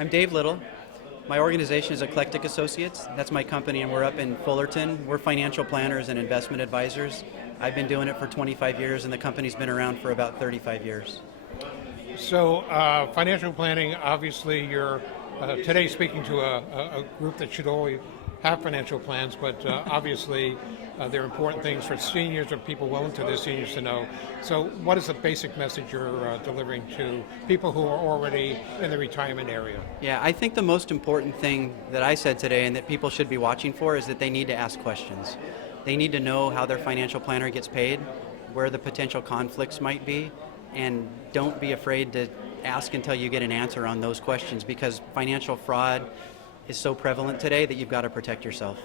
I'm Dave Little. My organization is Eclectic Associates. That's my company, and we're up in Fullerton. We're financial planners and investment advisors. I've been doing it for 25 years, and the company's been around for about 35 years. So, financial planning, obviously, you're today speaking to a group that should always have financial plans, but obviously there are important things for seniors or people well into their seniors to know. So what is the basic message you're delivering to people who are already in the retirement area? Yeah, I think the most important thing that I said today and that people should be watching for is that they need to ask questions. They need to know how their financial planner gets paid, where the potential conflicts might be, and don't be afraid to ask until you get an answer on those questions, because financial fraud is so prevalent today that you've got to protect yourself.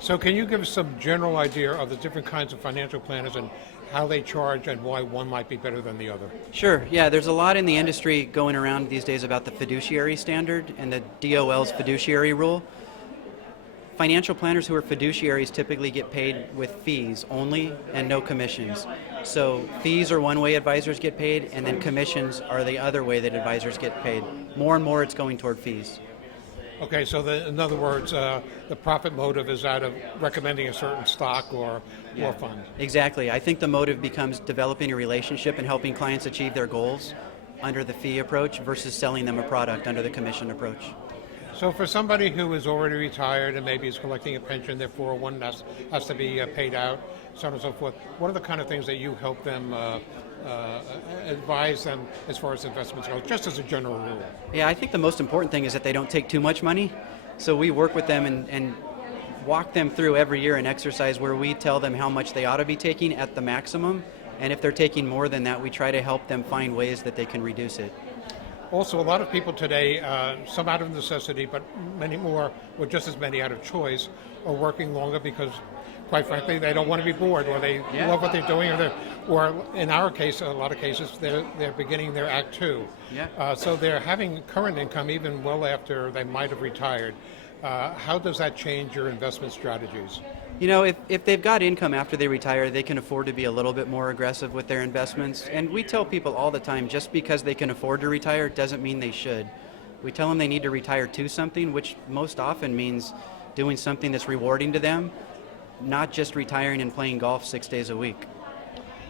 So can you give us some general idea of the different kinds of financial planners and how they charge and why one might be better than the other? Sure, yeah, there's a lot in the industry going around these days about the fiduciary standard and the DOL's fiduciary rule. Financial planners who are fiduciaries typically get paid with fees only and no commissions. So fees are one way advisors get paid, and then commissions are the other way that advisors get paid. More and more it's going toward fees. Okay, so in other words, the profit motive is out of recommending a certain stock or fund. Exactly. I think the motive becomes developing a relationship and helping clients achieve their goals under the fee approach versus selling them a product under the commission approach. So for somebody who is already retired and maybe is collecting a pension, their 401 has to be paid out, so on and so forth, what are the kind of things that you help them advise them as far as investments go, just as a general rule? Yeah, I think the most important thing is that they don't take too much money. So we work with them and walk them through every year an exercise where we tell them how much they ought to be taking at the maximum, and if they're taking more than that, we try to help them find ways that they can reduce it. Also, a lot of people today, some out of necessity, but many more, or just as many out of choice, are working longer because, quite frankly, they don't want to be bored, or they love what they're doing, or in our case, a lot of cases, they're beginning their Act Two. So they're having current income even well after they might have retired. How does that change your investment strategies? You know, if they've got income after they retire, they can afford to be a little bit more aggressive with their investments. And we tell people all the time, just because they can afford to retire doesn't mean they should. We tell them they need to retire to something, which most often means doing something that's rewarding to them, not just retiring and playing golf 6 days a week.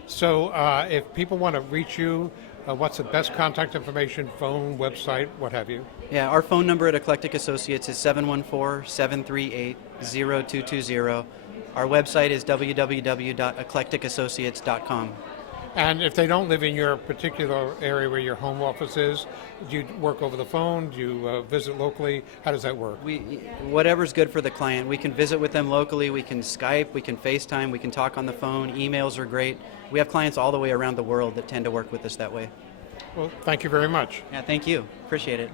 So if people want to reach you, what's the best contact information, phone, website, what have you? Yeah, our phone number at Eclectic Associates is 714-738-0220. Our website is www.eclecticassociates.com. And if they don't live in your particular area where your home office is, do you work over the phone? Do you visit locally? How does that work? Whatever's good for the client. We can visit with them locally, we can Skype, we can FaceTime, we can talk on the phone, emails are great. We have clients all the way around the world that tend to work with us that way. Well, thank you very much. Yeah, thank you. Appreciate it.